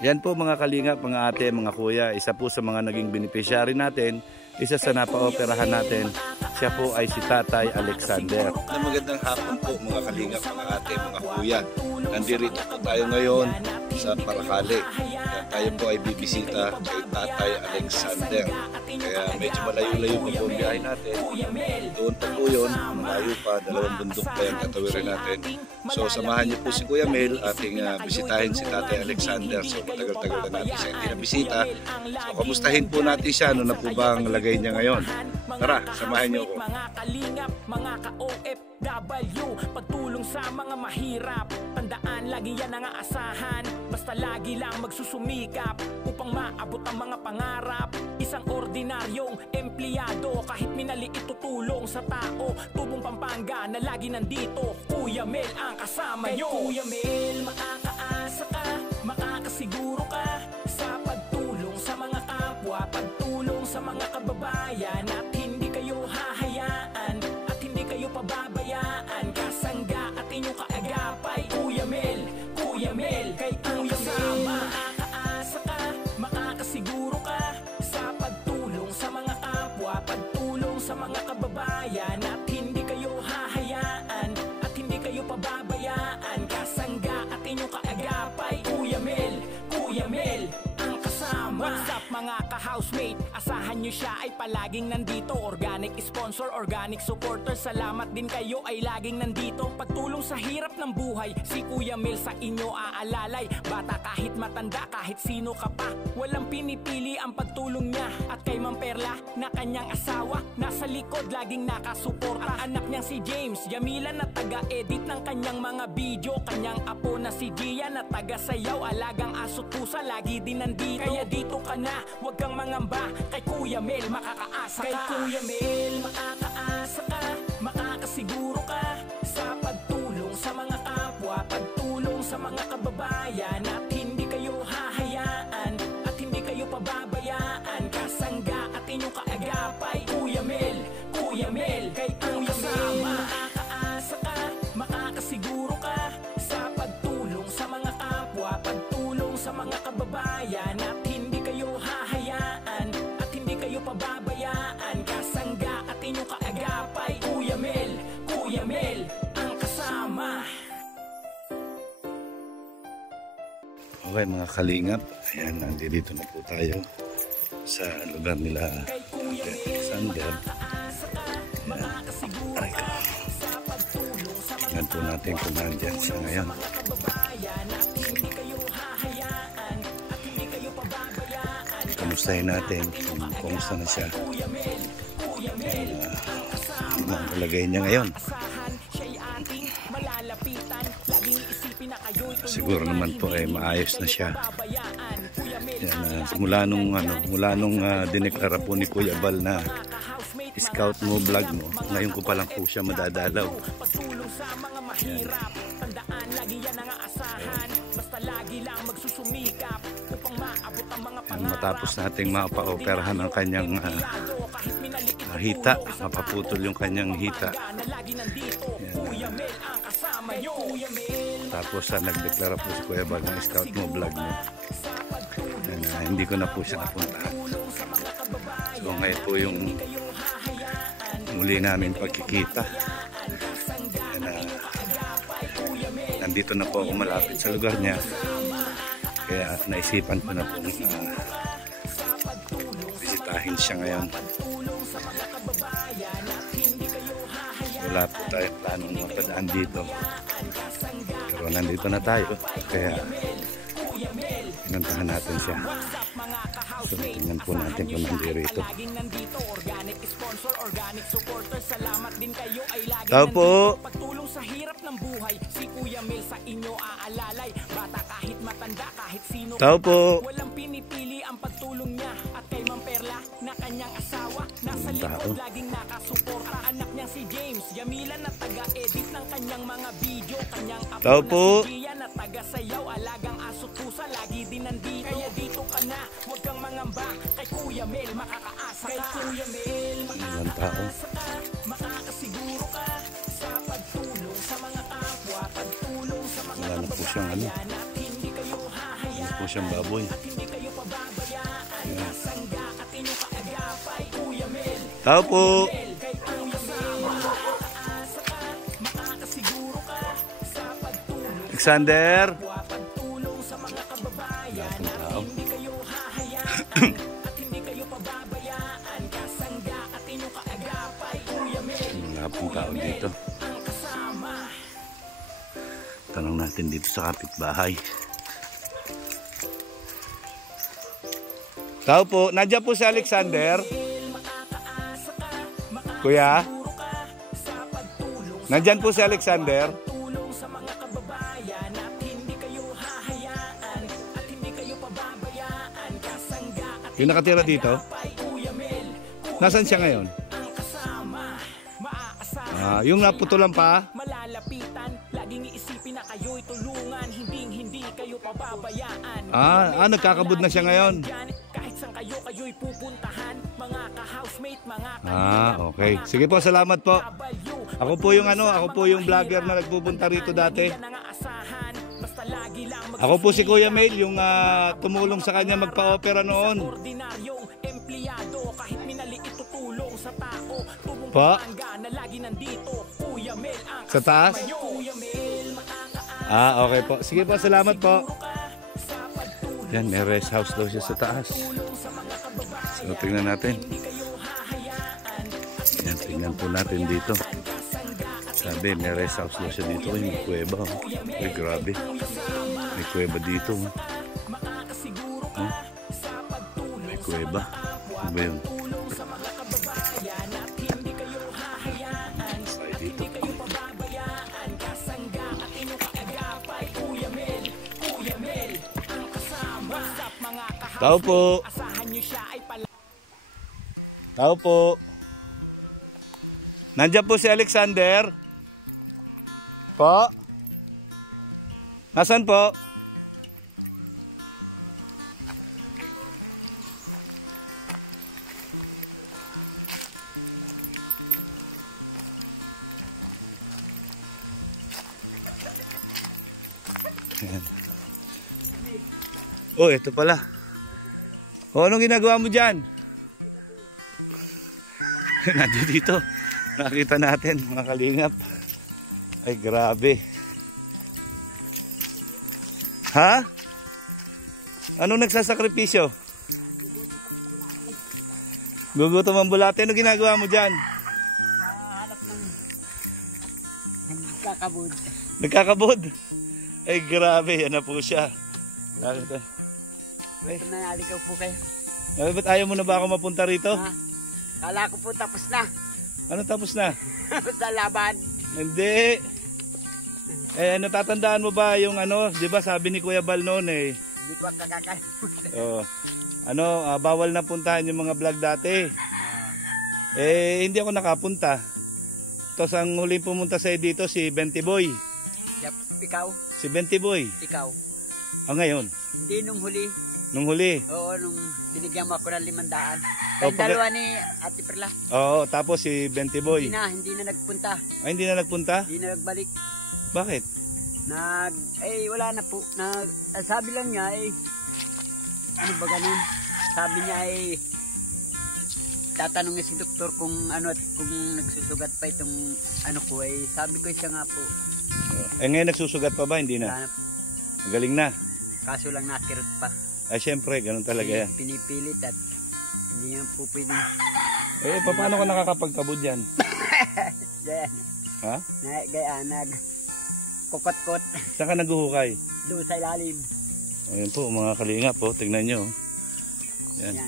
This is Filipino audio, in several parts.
Yan po mga kalingap, mga ate, mga kuya, isa po sa mga naging beneficiary natin, isa sa napaoperahan natin, siya po ay si Tatay Alexander. Magandang hapon po mga kalingap, mga ate, mga kuya. Nandito po tayo ngayon sa Paracale. Tayo po ay bibisita kay Tatay Alexander. Kaya medyo malayo-layo po po ang biyahe natin. Doon pa po yun, malayo pa, 2 bundok pa yung tatawirin natin. So samahan niyo po si Kuya Mel, ating bisitahin si Tatay Alexander. So matagal-tagal na natin siya hindi na bisita. So kamustahin po natin siya, ano na po ba ang lagay niya ngayon. Tara, samahan niyo ako. Mga kalingap, mga ka-OFW, pagtulong sa mga mahirap. Tandaan, lagi yan ang aasahan. Basta lagi lang magsusumikap upang maabot ang mga pangarap. Isang ordinaryong empleyado, kahit minaliit tutulong sa tao. Tubong Pampanga na lagi nandito, Kuya Mel ang kasama nyo. Kuya Mel, makakaasa ka, makakasiguro ka sa pagtulong sa mga kapwa, pagtulong sa mga kababayan. At hindi kayo hahayaan, at hindi kayo pababayaan. Kasangga at inyong kaagapay, Kuya Mel, kay Kuya Mel. Makakaasa ka, makakasiguro ka sa pagtulong sa mga kapwa, pagtulong sa mga kababayan. At hindi kayo hahayaan, at hindi kayo pababayaan. Kasangga at inyong kaagapay, Kuya Mel, ang kasama. What's up mga ka-housemate? Asahan nyo siya ay palaging nandito. Organic sponsor, organic supporter. Salamat din kayo ay laging nandito. Pagtulong sa hirap ng buhay, si Kuya Mel sa inyo aalalay. Bata kahit matanda, kahit sino ka pa, walang pinipili ang pagtulong niya. At kay Ma'am Perla na kanyang asawa, nasa likod laging nakasuporta. Ang anak niyang si James Yamila na taga-edit ng kanyang mga video. Kanyang apo na si Gia na taga-sayaw. Alagang aso't pusa, lagi din nandito. Kaya dito ka na, huwag kang mangamba. Kay Kuya Mel, makakaasa ka. Kay Kuya Mel, makakaasa ka, makakasiguro ka sa pagtulong sa mga kapwa, pagtulong sa mga kababayan. At hindi kayo hahayaan, at hindi kayo pababayaan. Kasangga at inyong kaagapay, Kuya Mel, kay Kuya Mel. Makakaasa ka, makakasiguro ka sa pagtulong sa mga kapwa, pagtulong sa mga kababayan. At hindi kayo hahayaan, at hindi kayo pababayaan. Kasangga at inyong kaagapay, Kuya Mel, ang kasama. Okay mga kalingap, ayan, nandito na po tayo sa lugar nila Alexander. Aray ko. Tingnan po natin kung nandiyan siya ngayon. Kamustahin natin kung kumusta na siya. Ano ang kalagay niya ngayon. Siguro naman po ay maayos na siya. Yan, mula nung dineklara po ni Kuya Bal na scout mo, vlog mo, ngayon ko pa lang po siya madadalaw. Yan. Matapos nating mapa-operahan ang kanyang hita, mapaputol yung kanyang hita. Yan, tapos nagdeklara po si Kuya Bal ng scout mo, vlog mo. Yan, hindi ko na po siya napuntahan. So ngayon po yung muli namin pagkikita. Yan, nandito na po ako malapit sa lugar niya. Kaya naisipan ko na po bisitahin siya ngayon. Wala po tayong planong mapadaan dito. Pero nandito na tayo. Kaya pinuntahan natin siya. So tingnan po natin kung nandito. Tao po! Pagtulong sa hirap ng buhay, si Kuya Mel sa inyo aalalay. Bata kahit matanda, kahit sino. Tao po! Walang pinipili ang pagtulong niya. At kay Ma'am Perla na kanyang asawa, nasa likod laging nakasuporta. Anak niyang si James Yamila na taga-edit ng kanyang mga video. Kanyang apo na si Gia na taga-sayaw. Alagang aso't pusa, lagi din nandito. Kaya dito ka na, huwag kang mangamba. Kay Kuya Mel, makakaasa ka. Kay Kuya Mel, makakaasa ka, makakasiguro ka sa pagtulong sa mga kapwa, pagtulong sa mga kababayan. At hindi kayo hahayaan, siyang baboy. Ayan. Tao po. Alexander. Tao. Wala pong tao dito. Tanong natin dito sa kapitbahay. Tao po, nandiyan po si Alexander. Kuya? Nandiyan po si Alexander. Yung nakatira dito? Nasaan siya ngayon? Yung naputulan pa? Malalapitan, laging iisipin na kayo'y tulungan, hindi kayo pababayaan. Nagkakabud na siya ngayon. Kahit saan kayo'y pupuntahan, mga ka-housemate, mga okay. Sige po, salamat po. Ako po yung vlogger na nagpupunta rito dati. Ako po si Kuya Mel, yung tumulong sa kanya magpa-opera noon. Ordinaryong empleyado, kahit minaliit tutulong sa tao. Pa? Sa taas? Okay po. Sige po, salamat po. Yan, may rest house daw siya sa taas. So, tingnan natin. Yan, tingnan po natin dito. Sabi, may rest house daw siya dito. May kuweba. Ay, grabe. May kuweba dito. May kuweba. Ano ba yun? Tao po. Tao po. Nandiyan po si Alexander. Po. Nasaan po? Ayan. Oh, ito pala. Anong ginagawa mo dyan? Nandito dito. Nakita natin mga kalingap. Ay grabe. Ha? Anong nagsasakripisyo? Gugutom ang bulate. Anong ginagawa mo dyan? Hanap ng nagkakabod. Nagkakabod? Ay grabe. Yan na po siya. Nakita. Ito na naligaw po kayo. Ba't ayaw mo na ba ako mapunta rito? Kala ko po tapos na. Ano tapos na? Sa laban. Hindi. Natatandaan mo ba yung di ba sabi ni Kuya Bal noon Hindi ko kakalimutan. Bawal na puntahan yung mga vlog dati. Hindi ako nakapunta. Tapos ang huling pumunta sa dito si Benti Boy. Yep. Ikaw? Si Benti Boy. Ikaw? Ngayon? Hindi, nung huli. Nung huli? Oo, nung binigyan mo ako ng 500. Yung dalawa ni Ate Perla. Oo, tapos si Benti Boy. Hindi na nagpunta. Hindi na nagpunta? Hindi na nagbalik. Bakit? Wala na po. Sabi lang niya ano ba ganun? Sabi niya tatanong niya si doktor kung kung nagsusugat pa itong ko sabi ko siya nga po. Ngayon nagsusugat pa ba? Hindi na? Wala na po. Magaling na. Kaso lang nakirot pa. Siyempre, ganun talaga yan. Pinipilit at hindi yan po pwedeng. Paano ka nakakapagkabod yan? Gaya. Ha? Gaya, kukot-kot. Saan ka naguhukay? Doon sa ilalim. Ayan po, mga kalingap po. Tignan nyo. Yan.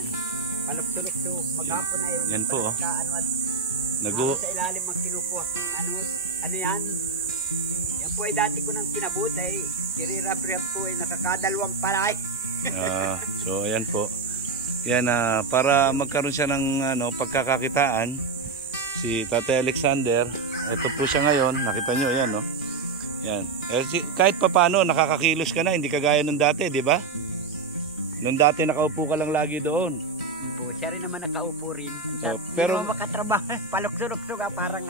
Palok-tulok. Maghapon na yun. Yan po. Sa ilalim ang kinukuha kung ano yan. Yan po dati ko nang kinabud kirirab-rab po nakakadalawang palay. So ayan po. Yan para magkaroon siya ng pagkakakitaan si Tatay Alexander. Ito po siya ngayon, nakita nyo yan Yan. Kahit papaano nakakakilos ka na, hindi kagaya nung dati, di ba? Nung dati nakaupo ka lang lagi doon. Po, siya rin naman nakaupo rin. Pero hindi mo makatrabaho, palok-sulok parang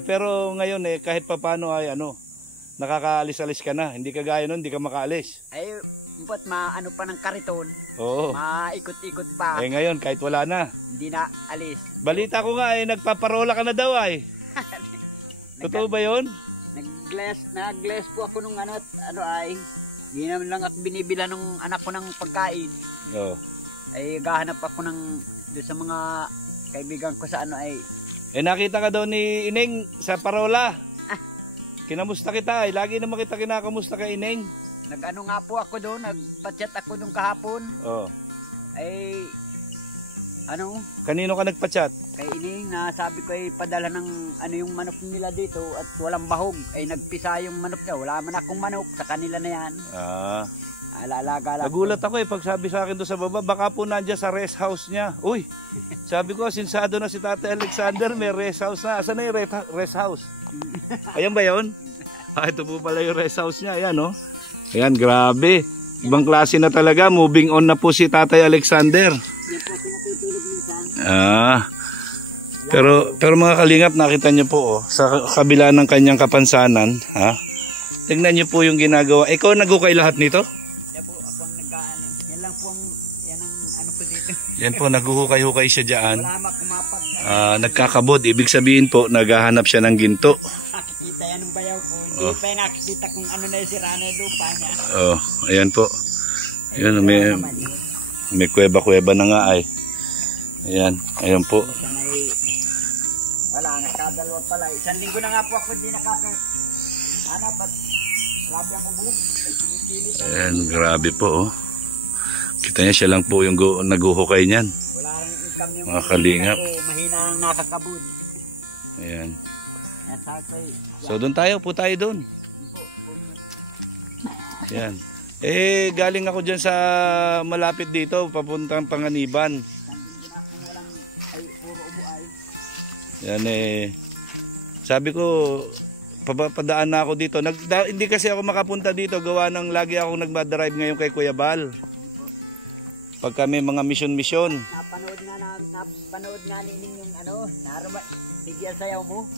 pero ngayon kahit papaano ay nakakaalis-alis ka na, hindi kagaya nun, hindi ka makaalis. Umpot, maano pa ng kariton. Oo. Maikot-ikot pa. Ngayon, kahit wala na. Hindi na alis. Balita ko nga nagpaparola ka na daw ay. Totoo ba yun? Nag-glass po ako nung ano ay, hindi naman lang ako binibila nung anak ko ng pagkain. Oo. Ay gahanap ako ng doon sa mga kaibigan ko sa ano ay. Nakita ka daw ni Ineng sa parola. Kinamusta kita ay, lagi naman kita kinakamusta kay Ineng. Nag-ano nga po ako doon, nagpa-chat ako nung kahapon. Oo. Ay, ano? Kanino ka nagpa-chat? Kay Ining na sabi ko ay padala ng ano yung manok nila dito at walang bahog. Ay nagpisa yung manok niya, wala man akong manok, sa kanila na yan. Alaalaga lang. Nagulat ako pag sabi sa akin doon sa baba, baka po nandiyan sa rest house niya. Uy, sabi ko, sinsado na si Tatay Alexander, may rest house na. Asan na yung rest house? Ayan ba yun? Ito po pala yung rest house niya, ayan oh. Ayan, grabe. Ibang klase na talaga. Moving on na po si Tatay Alexander. Yan po pinatutulog minsan. Pero mga kalingap, nakita niyo po oh, sa kabila ng kanyang kapansanan, ha? Tingnan niyo po yung ginagawa. Ikaw nagukay lahat nito? Yan po, ako ang nagkaano. Yan lang po yan ang ano ko dito. Yan po, naguhukay-hukay siya dyan. Wala kumapag. Nagkakabod. Ibig sabihin po, naghahanap siya ng ginto. Nakikita yan ng bayaw ko. Hindi pa nakikita kung ano na yung sirana yung lupa niya. Ayan po. Ayan, may kuweba-kuweba na nga ay. Ayan po. Wala, nakadalawa pala. Isang linggo na nga po ako hindi nakakahanap at grabe ang ubo. Ay pinipilit. Ayan, grabe po oh. Kita niya, siya lang po yung naguhukay niyan. Wala rin income yung mga kalingap. Mahina ang nakakabud. Ayan. So doon tayo doon. Ayan. Galing ako dyan sa malapit dito, papuntang Panganiban. Yan sabi ko, papadaan na ako dito. Hindi kasi ako makapunta dito, gawa ng lagi akong nagmadrive ngayon kay Kuya Bal. Pag kami mga mission. Napanood nga ni Ining yung ano, sige ang sayaw mo.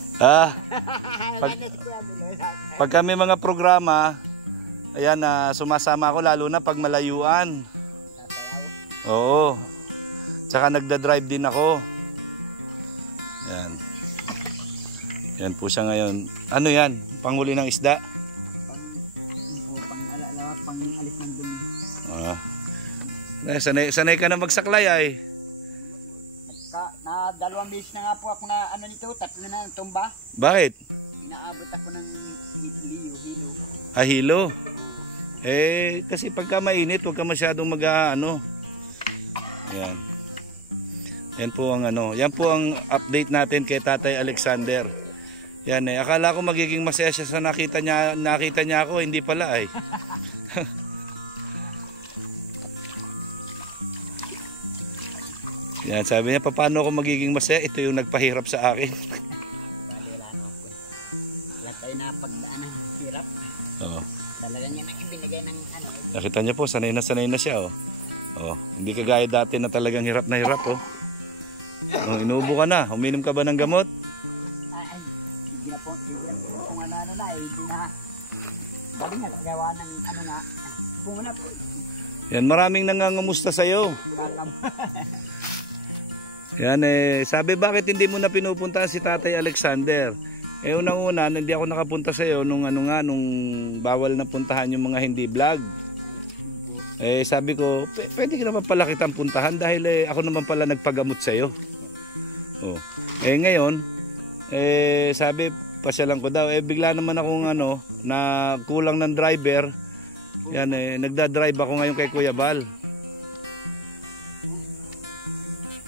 Pag kami mga programa, ayan, sumasama ako lalo na pag malayuan. Oo. Tsaka nagda-drive din ako. Yan. Yan po siya ngayon. Ano yan? Panghuli ng isda? Pang alis ng dumi. Sanay ka na magsaklay ay. Na 2 beses na nga po ako na ano nito, 3 na tumba. Bakit? Inaabot ako ng hilo. Hilo? Kasi pagka mainit, huwag ka masyadong mag-ano. Yan. Yan po ang yan po ang update natin kay Tatay Alexander. Yan akala ko magiging masaya siya sa nakita niya ako, hindi pala ay. Yan, sabi niya, paano ako magiging masaya? Ito yung nagpahirap sa akin. Wala Lahat tayo na hirap. Oo. Talagang yan ang ibinigay ng ano. Nakita niyo po, sanay na siya oh. Hindi kagaya dati na talagang hirap na hirap oh. Inuubo ka na, uminom ka ba ng gamot? Hindi na po, kung ano na, hindi na. Bali nga, gawa ng ano nga. Kung ano po. Yan, maraming nangangamusta sa'yo. Yan sabi bakit hindi mo na pinupuntahan si Tatay Alexander? Unang-una, hindi ako nakapunta sa'yo nung nung bawal na puntahan yung mga hindi vlog. Sabi ko, pwede ka naman pala kitang puntahan dahil ako naman pala nagpagamot sa'yo. Ngayon, sabi, pasyalan ko daw. Bigla naman akong na kulang ng driver. Yan nagda-drive ako ngayon kay Kuya Bal.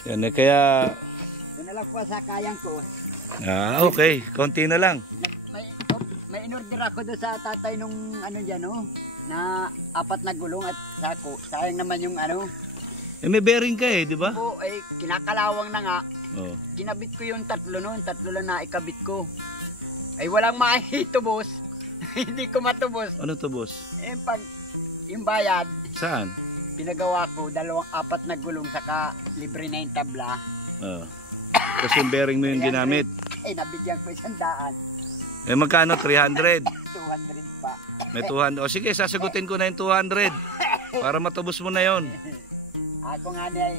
Yan kaya... Yan na lang po sa kayang ko. Okay. Konti na lang. May in-order ako doon sa tatay nung dyan na 4 na gulong at sako. Sayang naman yung may bearing ka di ba? Po, kinakalawang na nga. Kinabit ko yung 3 noon. 3 lang na ikabit ko. Walang maitubos. Hindi ko matubos. Ano tubos? Yung bayad. Saan? Pinagawa ko 4 na gulong saka libre na yung tabla. Kasi yung bearing mo yung ginamit. Nabigyan ko 100. Magkano? 300? 200 pa. May 200. Sige, sasagutin ko na yung 200. Para matubos mo na yon. Ako nga niya,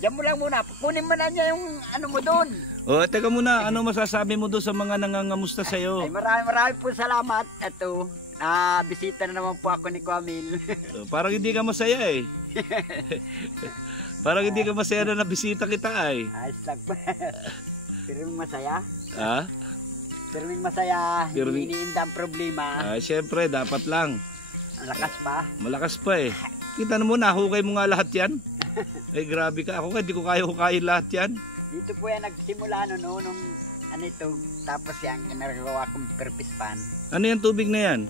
diyan mo lang muna. Kunin mo na niya yung ano mo doon. O, teka muna, ano masasabi mo doon sa mga nangangamusta sa'yo? Ay, marami po salamat. Ito, bisita na naman po ako ni Kwamil. Parang hindi ka masaya eh. Parang hindi ka masaya na nabisita kita ay. Ayos lang po. Pero masaya. Ha? Pero masaya, Pero hindi iniinda ang problema. Siyempre, dapat lang. Malakas pa. Malakas pa eh. Kita mo, nahukay mo nga lahat yan. Ay, grabe ka. Ako hindi ko kaya hukayin lahat yan. Dito po yan nagsimula nung ano ito. Tapos yan, nagagawa kong purpose pan. Ano yan, tubig na yan?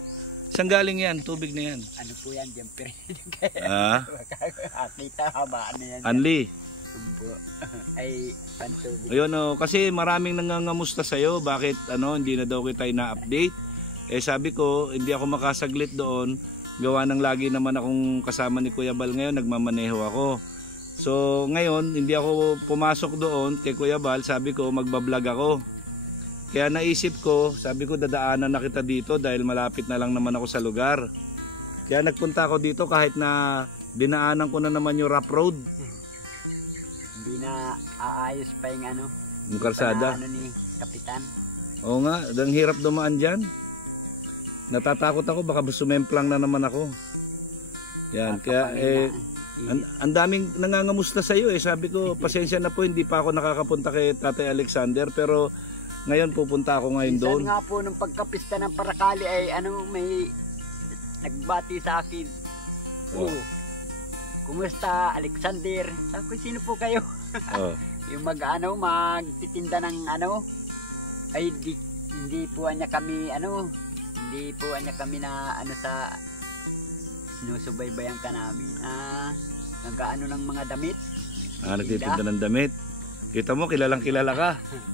Saan galing yan? Tubig na yan? Ano po yan, jumper. Kita haba, ano yan. Anli. Ay, pantubig. Ayun o, kasi maraming nangangamusta sa'yo. Bakit hindi na daw kita na-update? Eh sabi ko, hindi ako makasaglit doon. Gawa ng lagi naman akong kasama ni Kuya Bal ngayon, nagmamaneho ako. So ngayon, hindi ako pumasok doon kay Kuya Bal. Sabi ko, magbablog ako. Kaya naisip ko, sabi ko dadaanan na kita dito dahil malapit na lang naman ako sa lugar. Kaya nagpunta ako dito kahit na dinaanan ko na naman yung rough road. Hindi na aayos pa yung ano. Yung karsada. Ano ni Kapitan. Oo nga, ang hirap dumaan dyan. Natatakot ako, baka sumemplang na naman ako. Yan, kaya ang daming nangangamusta sa iyo eh. Sabi ko, pasensya na po, hindi pa ako nakakapunta kay Tatay Alexander, pero ngayon pupunta ako ngayon doon. Minsan nga po nung pagkapista ng Paracali ay may nagbati sa akin. Kumusta Alexander? Sabi ko, sino po kayo? Yung magtitinda ng ay hindi po niya kami hindi po niya kami na sa sinusubaybayan ka namin. Nag-ano ng mga damit. Nagtitinda ng damit. Kita mo, kilalang kilala ka.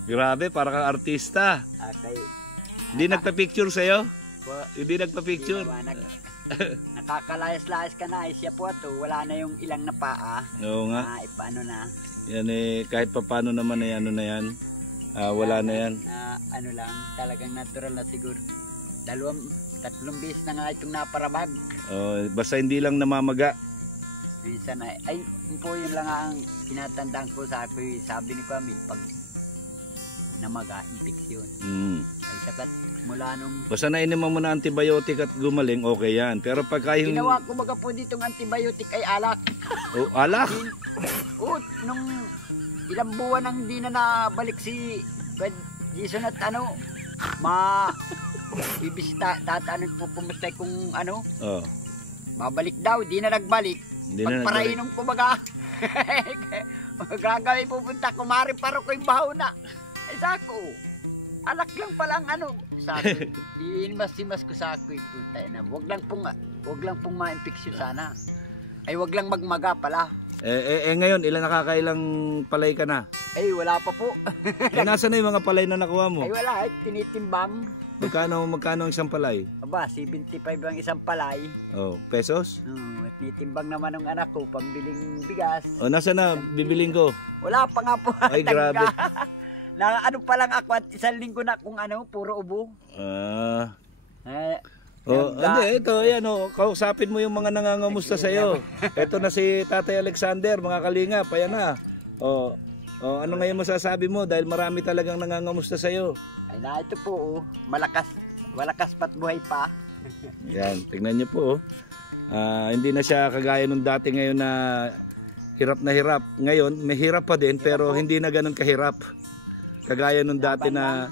Grabe, para kang artista. Hindi nagpa-picture sa'yo? Hindi nagpa-picture. Nakakalayas-layas ka na. Siya po ito, wala na yung ilang na paa. Oo nga. Ipaano na. Yan kahit pa paano naman na yan. Wala na yan. Ano lang, talagang natural na siguro. 2-3 beses na nga itong naparabag. Basta hindi lang namamaga. Minsan ay po yun lang ang tinatandaan ko sa ako. Sabi ni Kwamil, pag namaga, infeksyon. Ay sakat mula nung... Basta nainuman mo na antibiotic at gumaling, okay yan. Pero pagka yung... Ginawa ko baga po ditong antibiotic ay alak. Alak? Nung ilang buwan nang di na nabalik si Jason at bibisita, tatanong po pumustay kung babalik daw, di na nagbalik. Pagparainom ko baga. Gagawin pupunta, kumari paro ko yung bahaw na. Ay sako, alak lang palang sako. Iinmas ko sako puta na. Wag lang pong ma-infeksyon sana. Ay wag lang magmaga pala. Ngayon, nakakailang palay ka na? Ay wala pa po. Nasaan na yung mga palay na nakuha mo? Ay wala, tinitimbang. Magkano ang isang palay? Aba, 75 ang isang palay. Pesos? Tinitimbang naman ng anak ko, pambiling bigas. Nasaan na? Bibiling ko. Wala pa nga po. Ay, grabe. Na pa lang ako at 1 linggo na kung puro ubo. Hindi, ito, yan kausapin mo yung mga nangangamusta sa iyo. Ito na si Tatay Alexander, mga kalingap, ayan na. Ano ngayon masasabi mo dahil marami talagang nangangamusta sa iyo? Ay na ito po, malakas pa't buhay pa. Yan, tingnan niyo po. Hindi na siya kagaya nung dati ngayon na hirap na hirap. Ngayon, may hirap pa din pero hindi na ganun kahirap. Kagaya nung dati na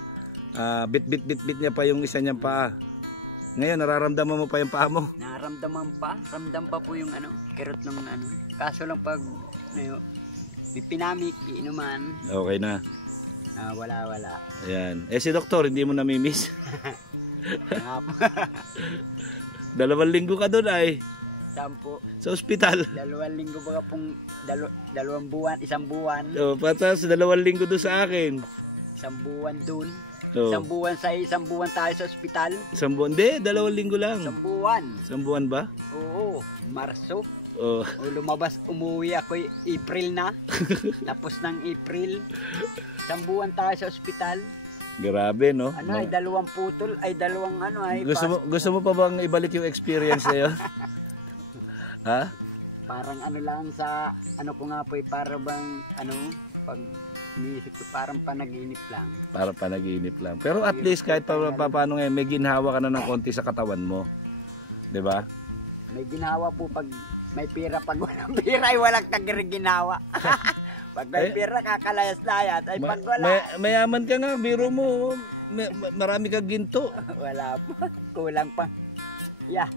bit niya pa yung isa niyang paa. Ngayon, nararamdaman mo pa yung paa mo? Nararamdaman pa. Ramdam pa po yung kirot ng Kaso lang pag pinamik, iinuman. Okay na. Wala. Ayan. Si doktor, hindi mo namimiss? Nga po. 2 linggo ka doon ay? 10 po. Sa ospital? 2 linggo baga pong 2 buwan, 1 buwan. Patas 2 linggo doon sa akin. 1 buwan doon. 1 buwan sa 1 buwan tayo sa ospital. 1 buwan? Hindi, 2 linggo lang. 1 buwan. 1 buwan ba? Oo, Marso. Lumabas, umuwi ako April na. Tapos ng April, 1 buwan tayo sa ospital. Grabe, no? Ay 2 putol, ay 2 ay. Gusto mo pa bang ibalik yung experience na yun? Ha? Parang ano lang sa, ano ko nga po para bang, ano, pag iniisip ko parang panaginip lang. Para panaginip lang. Pero at least kahit paano ngayon, may ginhawa ka na ng konti sa katawan mo. 'Di ba? May ginawa po pag may pira, pag walang pira ay walang ginawa. Pag may pira kakalayas-layas ay pag wala. Mayaman ka nga, biro mo. Marami kang ginto. Wala pa. Kulang pa. Yeah.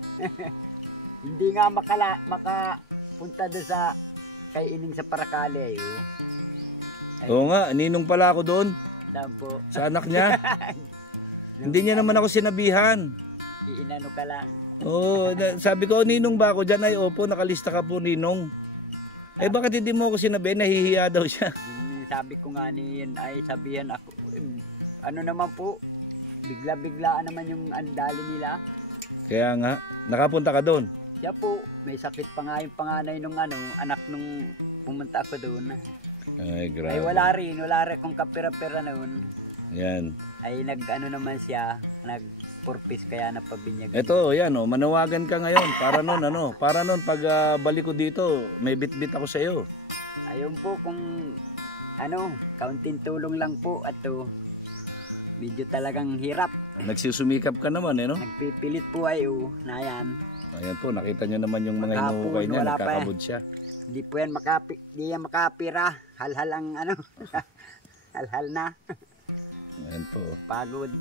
Hindi nga makapunta doon sa kay Ining sa Paracale. Oo nga, ninong pala ako doon. Saan po? Sa anak niya. Hindi niya naman ako sinabihan. Iinano ka lang. Oo, sabi ko, ninong ba ako dyan? Ay, opo, nakalista ka po, ninong. Eh, bakit hindi mo ako sinabi? Nahihiya daw siya. Sabi ko nga niyan ay sabihan ako. Ano naman po, bigla-biglaan naman yung andali nila. Kaya nga, nakapunta ka doon. Siya po, may sakit pa nga yung panganay nung anak nung pumunta ako doon. Ay, grabe. Ay wala rin kung kapira-pira noon. Yan. Ay naman siya, nagpurpis kaya napabinyag. Ito, yan manawagan ka ngayon para noon pag balik ko dito, may bit-bit ako sa iyo. Ayun po kung kaunting tulong lang po at medyo talagang hirap. Nagsusumikap ka naman no? Nagpipilit po ay na yan. Ayan po, nakita nyo naman yung mga hinuhukay niya, nagkakabod siya. Hindi po yan makapira. Halhal ang halhal na. Ayan po. Pagod.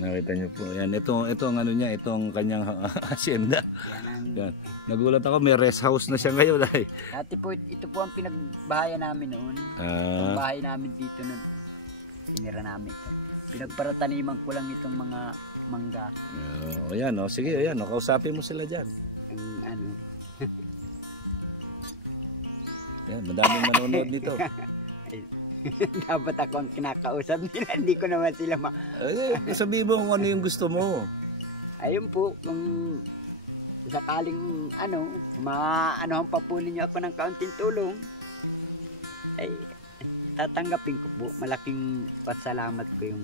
Nakita nyo po. Ayan, ito ang niya, itong kanyang asyenda. Yan. Nagulat ako, may rest house na siya ngayon. Dati po, ito po ang pinagbahayan namin noon. Ang bahay namin dito noon. Sinira namin ito. Pinagparataniman ko lang itong mga mangga. Ayan, sige, ayan, kausapin mo sila dyan. Yan, madaming manonood nito. Dapat ako ang kinakausap nila, hindi ko naman sila sabihin mo kung ano yung gusto mo. Ayun po, kung sakaling maanohan pa po ninyo ako ng kaunting tulong, ay tatanggapin ko po. Malaking pasalamat ko yung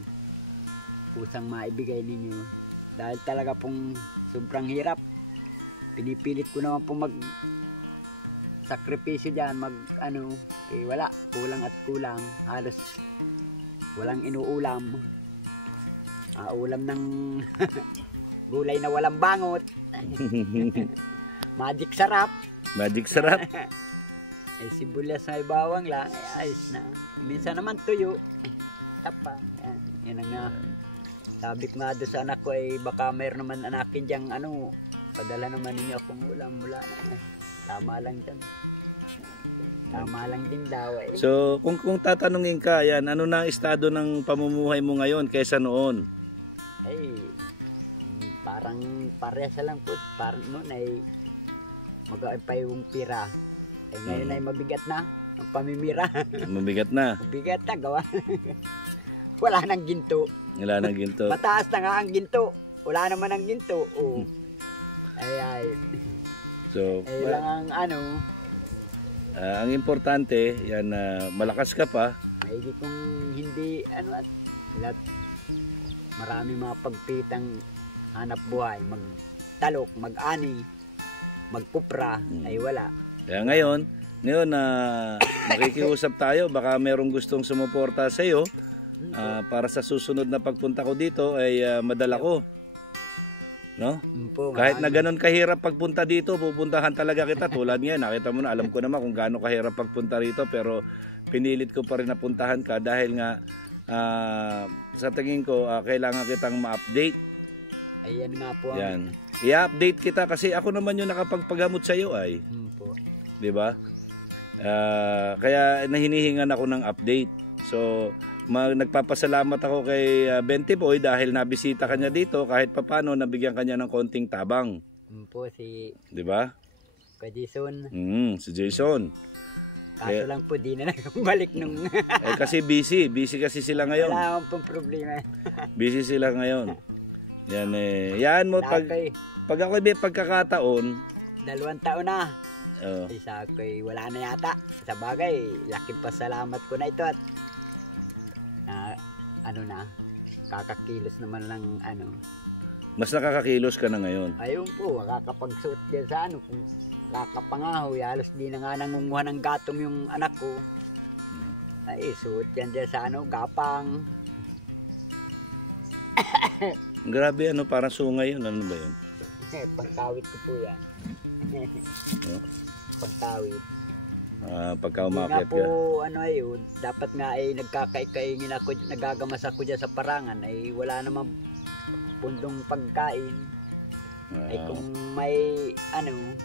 pusang maibigay ninyo. Dahil talaga pong sobrang hirap. Pinipilit ko naman po sakripisyo dyan, wala, kulang at kulang, halos walang inuulam, ulam ng gulay na walang bangot. Magic sarap sibuyas na bawang lang, ayos na. Minsan naman tuyo, tapa, yan nga. Sabi ko nga doon sa anak ko baka mayroon naman anakin diyang padala naman ninyo akong ulam, mula na tama lang dyan. Tama lang din daw So, kung tatanungin ka, yan, ano na ang estado ng pamumuhay mo ngayon kaysa noon? Ay, parang parehas lang po. Parang noon ay mag-aay pa yung pira. Ay ngayon ay mabigat na ang pamimira. Mabigat na? Mabigat na, gawa. Wala nang ginto. Wala nang ginto. Mataas na nga ang ginto. Wala naman ang ginto. Ay. So, lang ang ang importante, yan, malakas ka pa. Maigi kung hindi, at marami mga pagpitang hanap buhay, magtalok, mag-ani, magpupra, ay wala. Kaya ngayon nakikiusap tayo, baka merong gustong sumuporta sa iyo, para sa susunod na pagpunta ko dito ay madala ko. No? Kahit na ganun kahirap pagpunta dito, pupuntahan talaga kita. Tulad ngayon, nakita mo na, alam ko naman kung gaano kahirap pagpunta rito, pero pinilit ko pa rin napuntahan ka dahil nga sa tingin ko kailangan kitang ma-update. Ayan nga po. Yan. I-update kita kasi ako naman yung nakapagpagamot sa iyo ay. Po. 'Di ba? Kaya hinihingan ako ng update. So, nagpapasalamat ako kay Bente Boy dahil nabisita kanya dito, kahit papano nabigyan kanya ng konting tabang. Po, si 'di ba? Kay Jason. Si Jason. Kaso lang po di na nakabalik nung kasi busy kasi sila ngayon. Wala akong problema. Busy sila ngayon. Yan yan mo pag ako may pagkakataon, 2 taon na. Isa ko wala na yata. Sa bagay, laking pasalamat ko na ito at kakakilos naman lang Mas nakakakilos ka na ngayon. Ayun po, makakapagsuot din sa kung Kakapangahoy, halos di na nga nangunguha ng gatom yung anak ko. Ay, suot yan dyan sa ano, gapang. Grabe, ano, parang sungay yun. Ano ba yun? Pangkawit ko po yan. Pangkawit. Pagka Hindi umakyat nga po, ka. ano ayun, dapat nga ay nagkakaikaingin ako, nagagamas ako dyan sa parangan, ay wala namang pundong pagkain. Ay kung may, ano,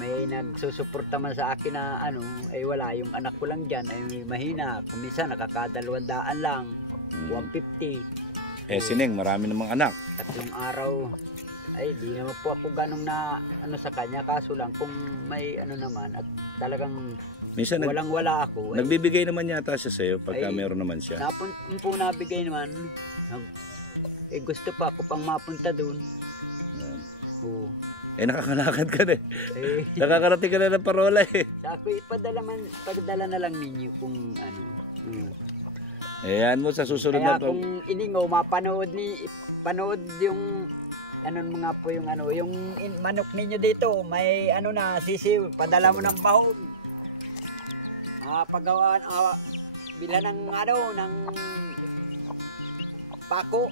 may nagsusuporta man sa akin na ano, ay wala, yung anak ko lang dyan, ay mahina, kung minsan nakaka200 lang, 150. Sineng, marami namang anak. 3 araw. Ay, di naman po ako ganong na ano sa kanya, kaso lang kung may ano naman at talagang Minsan walang-wala ako. nagbibigay naman yata siya sa'yo pagka ay, meron naman siya. po nabigay naman. Gusto pa ako pang mapunta doon. Oo. Nakakalakad ka na Eh, Nakakarating ka na ng parola sa ako ipadala na lang ninyo kung ano. Ayan mo sa susunod Kaya na kung iningaw, panood yung ano mga po yung ano, yung manok ninyo dito, may ano na sisiw, padala mo ng bahog. Paggawaan, bilhan ng ano, ng pako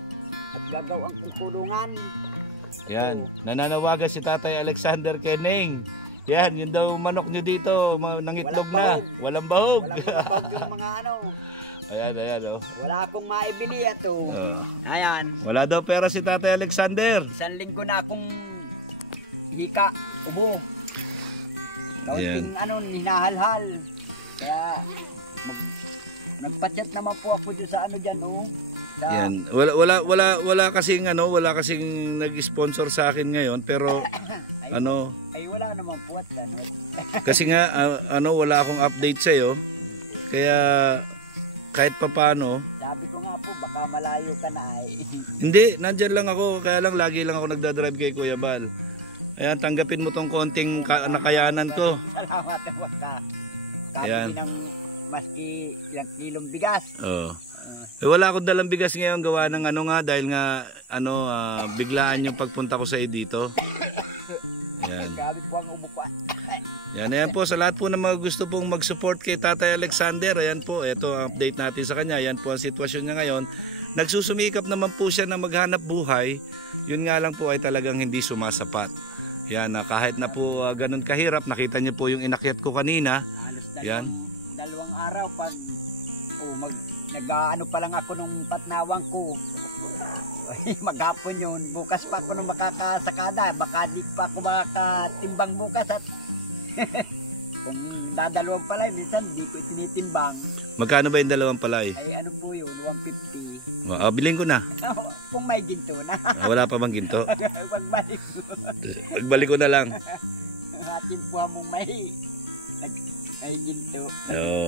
at gagawang kong kulungan. Yan, nananawagan si Tatay Alexander Keneng. Yan, yun daw manok nyo dito, nangitlog na. Walang bahog. Walang bahog yung mga ano. Ayan, oh. Wala akong maibili ito. Ayan. Wala daw pera si Tatay Alexander. 1 linggo na akong hika, ubo. Kaunting ano, hinahalhal. Kaya nagpa-chat naman po ako dyan sa ano dyan, oh. Sa, Yan. Wala kasing nag-sponsor sa akin ngayon, pero ay, ano, ay wala naman po at ano. kasi nga wala akong update sa iyo. Kaya kahit papaano, Sabi ko nga po, baka malayo ka na ay. hindi, nandyan lang ako, kaya lang lagi lang ako nagdadrive kay Kuya Bal. Ayan, tanggapin mo tong konting nakayanan ko. Salamat, wag ka. Ayan. Kami ng maski ilang kilong bigas. Oo. Wala akong dalang bigas ngayon gawa ng dahil nga biglaan yung pagpunta ko sa iyo dito. Ayan. Grabe po ang ubo ko. Ayan po sa lahat po ng mga gusto pong mag-support kay Tatay Alexander. Ayan po, ito ang update natin sa kanya. Ayan po ang sitwasyon niya ngayon. Nagsusumikap naman po siya na maghanap buhay. Yun nga lang po ay talagang hindi sumasapat. Yan, kahit na po ganun kahirap, nakita niyo po yung inakyat ko kanina. Halos Yan. dalawang araw pag nag-ano pa lang ako nung patnawang ko. Maghapon yun. Bukas pa ako nung makakasakada. Baka di pa ako makakatimbang bukas at kung dadalawang palay, minsan di ko itinitimbang. Magkano ba yung dalawang palay? Ay ano po yun, 150. Bilhin ko na. Kung may ginto na. Wala pa bang ginto? Pagbalik ko. Pagbalik ko na lang. Hatin po mong may ginto.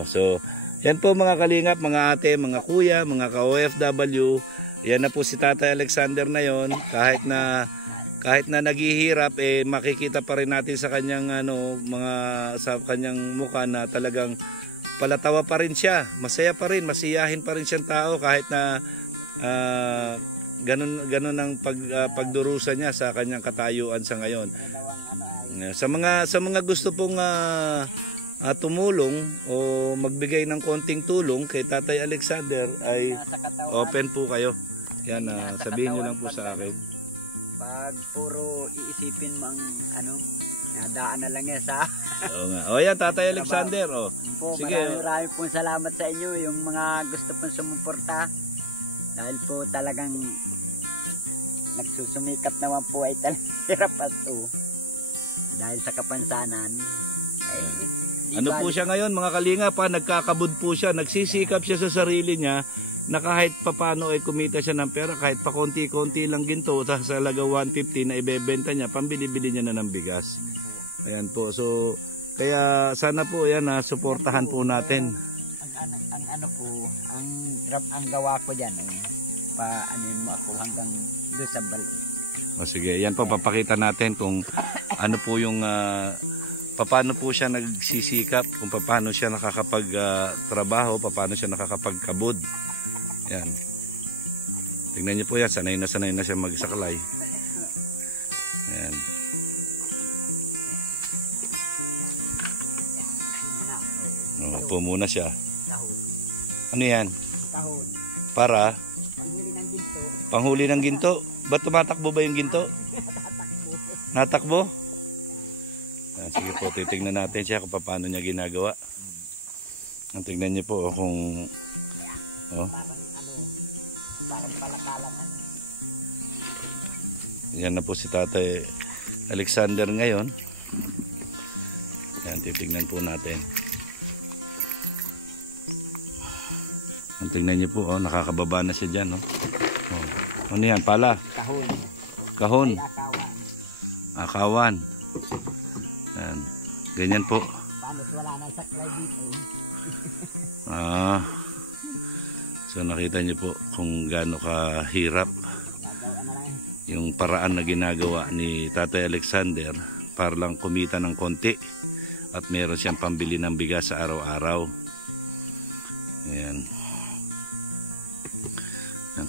So, yan po mga kalingap, mga ate, mga kuya, mga ka-OFW. Yan na po si Tatay Alexander na yon. Kahit na naghihirap, makikita pa rin natin sa kanyang sa kanyang mukha na talagang palatawa pa rin siya. Masaya pa rin, masiyahin pa rin siyang tao kahit na ganun ang pagdurusa niya sa kanyang katayuan sa ngayon. Sa mga gusto pong tumulong o magbigay ng konting tulong kay Tatay Alexander ay open po kayo. Yan, sabihin niyo lang po sa akin. Pag puro iisipin mo ang nadaan na lang yan sa... Oo nga. O yan, Tatay Alexander. Po, sige. Maraming pong salamat sa inyo, yung mga gusto pong sumuporta. Dahil po talagang nagsusumikap naman po ay talagang hirap at dahil sa kapansanan. Po siya ngayon mga kalingap, nagkakabud po siya, nagsisikap siya sa sarili niya na kahit papano ay kumita siya ng pera, kahit pa konti-konti lang ginto, sa halaga 150 na ibebenta niya, pambili-bili niya na ng bigas. Ayan po, so kaya sana po yan suportahan po natin. Ang gawa ko diyan paanin mo ako hanggang doon sa balik. Sige, yan po papakita natin kung ano po yung paano po siya nagsisikap, kung paano siya nakakapag-trabaho, paano siya nakakapagkabod. Yan. Tingnan niyo po yan, sanay na siya magsaklay. Yan. Upo muna siya. Kahon. Ano yan? Kahon. Para? Panghuli ng ginto. Panghuli ng ginto? Ba't tumatakbo ba yung ginto? Natakbo? Sige po, titignan natin siya kung paano niya ginagawa. Tingnan niyo po kung... Parang palakalang Yan na po si Tatay Alexander ngayon. Yan, titignan po natin. Tingnan niyo po, nakakababa na siya dyan. Ano yan? Pala? Kahon. Kahon. Akawan. Akawan. Yan. Ganyan po. Paano wala na saklay dito? So nakita niyo po kung gaano kahirap yung paraan na ginagawa ni Tatay Alexander para lang kumita ng konti at meron siyang pambili ng bigas sa araw-araw. Ayan.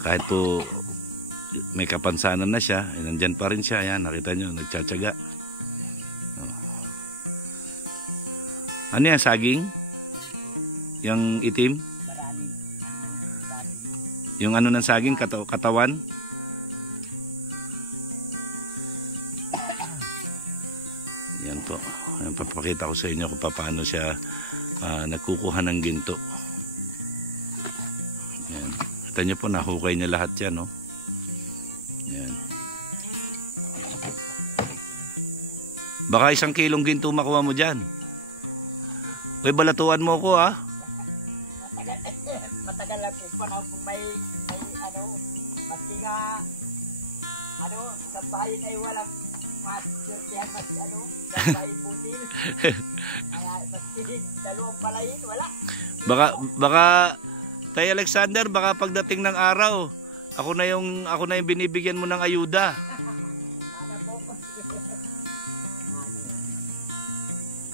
Kahit po may kapansanan na siya, nandyan pa rin siya. Ayan, nakita niyo, nagtsatsaga. Ano yan, saging? Yung itim? Yung ano ng saging, katawan? Yan po. Ayan, papakita ko sa inyo kung paano siya nagkukuha ng ginto. Yan. Kita nyo po, nahukay niya lahat yan, no? Yan. Baka 1 kilong ginto makuha mo dyan. Uy, balatuan mo ko, ha? Matagal lang po panahon kung may maski nga sa bahayin ay walang masurtihan sa bahayin butil. Kaya maski dalawang palayin, wala. Baka Tay Alexander, baka pagdating ng araw, ako na yung binibigyan mo ng ayuda.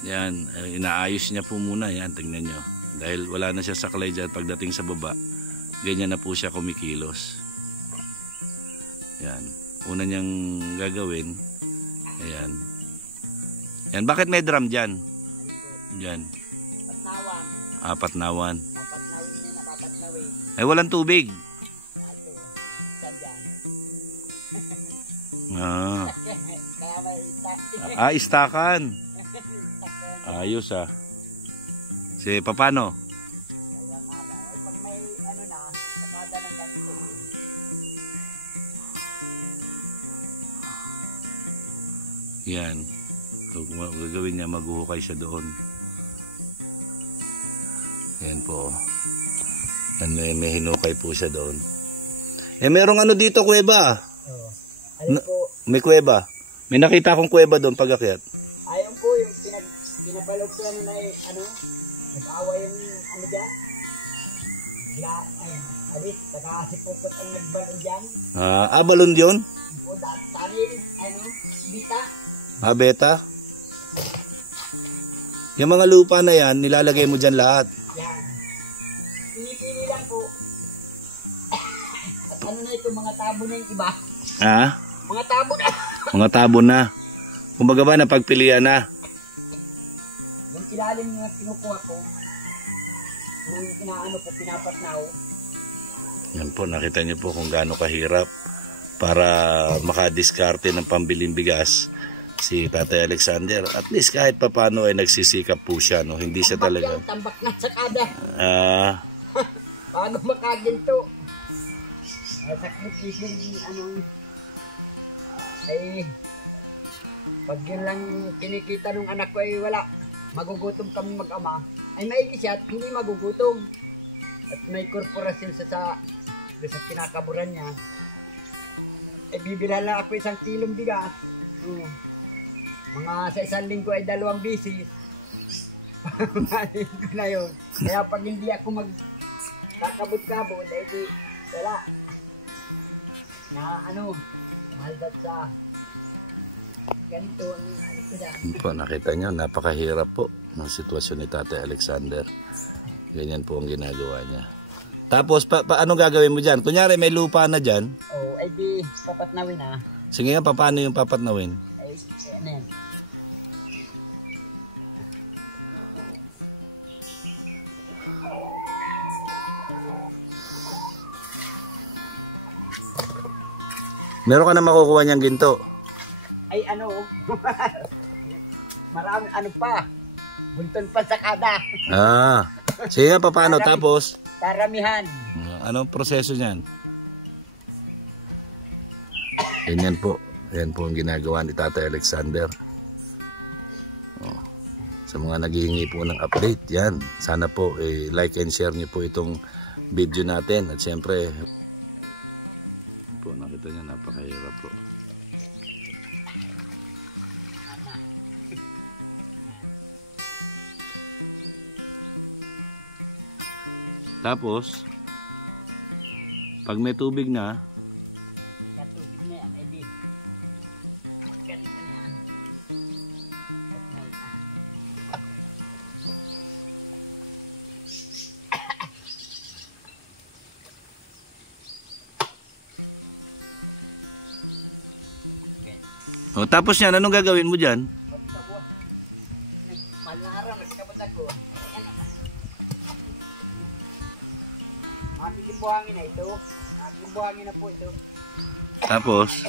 Yan, inaayos niya po muna yan, tingnan nyo. Dahil wala na siya saklay dyan pagdating sa baba, ganyan na po siya kumikilos. Yan, una niyang gagawin, ayan. Yan, bakit may drum dyan? Dyan. Patnawan. Patnawan. Patnawin niya, napapatnawin. Ay, walang tubig. Ito, saan dyan? Kaya may istakan. Ayos Si paano? Dalawang araw. Ay pag may sakada ng ganito. Yan. So, kung gagawin niya, maghuhukay siya doon. Yan po. Yan, may hinukay po siya doon. Merong dito, kuweba. Po? May kuweba. May nakita akong kuweba doon pag-akyat. Ayun po, yung pinabalog ko nag-awa yung dyan. Alis, takasipukot ang nagbalon dyan. Balon yun? Po, tanin, bita. Beta? Yung mga lupa na yan, nilalagay mo dyan lahat. Yan. Pinipili lang po. At ito, mga tabo na yung iba. Mga tabo na. Mga tabo na. Kumbaga ba, napagpilian na? Yung ilalim nga kinukuha ko, yung pinapatnaw. Yan po, nakita niyo po kung gaano kahirap para makadiskarte ng pambiling bigas si Tatay Alexander. At least kahit papano ay nagsisikap po siya, no? Hindi siya talaga. Tambak na sakada. Paano makaginto? Sakripisyon ay pag yun lang kinikita ng anak ko ay wala. Magugutom kami mag-ama. Ay maigi siya at hindi magugutom. At may korporasyon sa kinakaburan niya. Ay bibilhan lang ako 1 kilong bigas. Mga sa 1 linggo ay 2 bisis. Pamahalin ko na yun. Kaya pag hindi ako magkakabot-kabot, ay di wala. Na maldat sa ganito, po, nakita nyo, napakahirap po ng sitwasyon ni Tatay Alexander. Ganyan po ang ginagawa niya. Tapos, paano gagawin mo dyan? Kunyari, may lupa na dyan. Ay di, papatnawin na. Sige nga, paano yung papatnawin? Ay, ano yan? Meron ka na makukuha niyang ginto. Ay ano, marami ano pa, bunton pa sa kada. Sige, paano tapos? Taramihan. Anong proseso niyan? Ganyan po. Yan po ang ginagawa ni Tatay Alexander. Sa mga naghihingi po ng update, yan. Sana po like and share niyo po itong video natin. At siyempre, po, nakita niyo, napakahirap po. Tapos, pag may tubig na, Katubig na yan, edi. Ganito na yan. tapos yan, anong gagawin mo dyan? Malarang, nagkabot ako. Magiging buhangin na ito. Magiging buhangin na po ito. Tapos,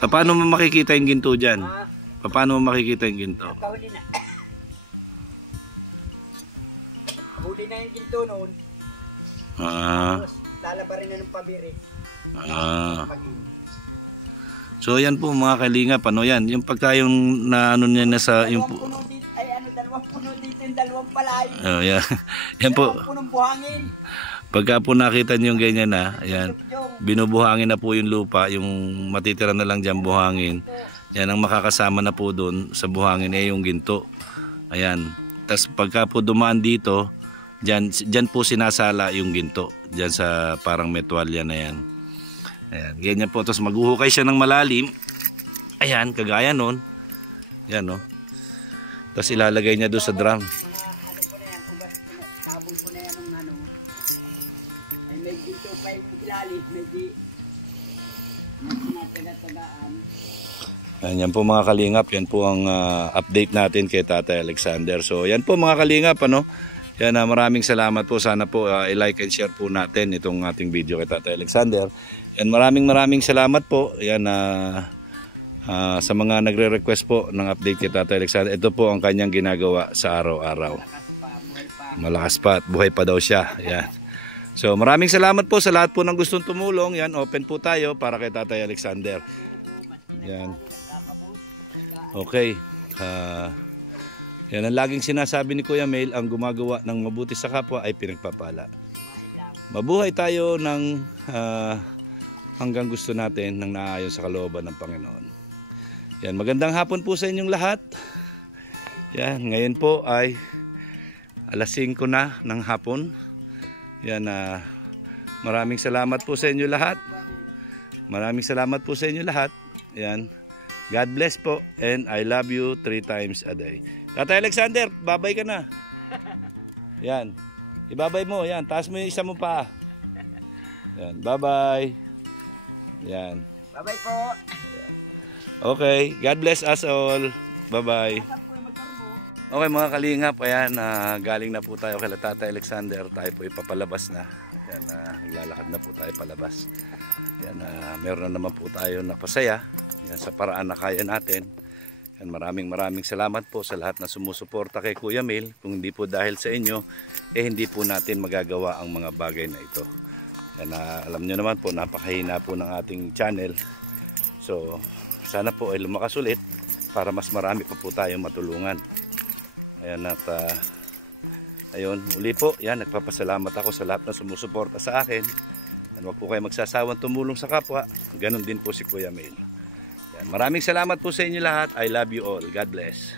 paano mo makikita yung ginto dyan? Ah, Paano mo makikita yung ginto? kahuli na. Huli na yung ginto noon. Tapos lalabarin na ng pabirik. So yan po mga kalingap, ano yan? Yung pagka yung na ano niya nasa yung Dalawang puno dito, ay ano, dalawang puno dito, yung dalawang palay. yeah. Yan po. Dalawang punong buhangin. Pagka po nakita niyo yung ganyan na, ayan, binubuhangin na po yung lupa, yung matitira na lang diyan buhangin. Yan ang makakasama na po doon sa buhangin yung ginto. Ayan. Tapos pagka po dumaan dito, diyan po sinasala yung ginto. Diyan sa parang metwalya na yan. Ayan, ganyan po. Tapos maghuhukay siya ng malalim. Ayan, kagaya nun. Ayan, no. Tapos ilalagay niya doon sa drum. Ano po na yan, ugas po na, taboy po na yan ng ano. Ay may ginto pa yung ilalim, may di tinataga-tagaan. Ayan, yan po mga kalingap. Yan po ang update natin kay Tatay Alexander. So yan po mga kalingap, ano. Yan, maraming salamat po. Sana po i-like and share po natin itong ating video kay Tatay Alexander. Yan, maraming salamat po. Yan, sa mga nagre-request po ng update kay Tatay Alexander. Ito po ang kanyang ginagawa sa araw-araw. Malakas pa at buhay pa daw siya. Yan. So maraming salamat po sa lahat po ng gustong tumulong. Yan, open po tayo para kay Tatay Alexander. Yan. Okay. Yan ang laging sinasabi ni Kuya Mel, ang gumagawa ng mabuti sa kapwa ay pinagpapala. Mabuhay tayo ng hanggang gusto natin ng naayon sa kalooban ng Panginoon. Yan, magandang hapon po sa inyong lahat. Yan, ngayon po ay alas 5 na ng hapon. Yan, maraming salamat po sa inyo lahat. Maraming salamat po sa inyo lahat. Yan. God bless po and I love you 3 times a day. Tatay Alexander, babay ka na. Yan. Ibabay mo, yan. Taas mo yung isa mo pa. Yan, bye-bye. Yan. Bye-bye po. Okay, God bless us all. Bye-bye. Okay mga kalingap, ayan, galing na po tayo kay Tatay Alexander. Tayo po ipapalabas na. Yan, lalakad na po tayo palabas. Yan, meron na naman po tayo na pasaya. Yan, sa paraan na kaya natin. Yan, maraming salamat po sa lahat na sumusuporta kay Kuya Mel. Kung hindi po dahil sa inyo, hindi po natin magagawa ang mga bagay na ito. Yan, alam nyo naman po, napakahina po ng ating channel. So, sana po ay lumakas ulit para mas marami pa po tayong matulungan. Ayan, at ayun, uli po, yan, nagpapasalamat ako sa lahat na sumusuporta sa akin. Yan, wag po kayo magsasawang tumulong sa kapwa. Ganon din po si Kuya Mel. Yan, maraming salamat po sa inyo lahat. I love you all. God bless.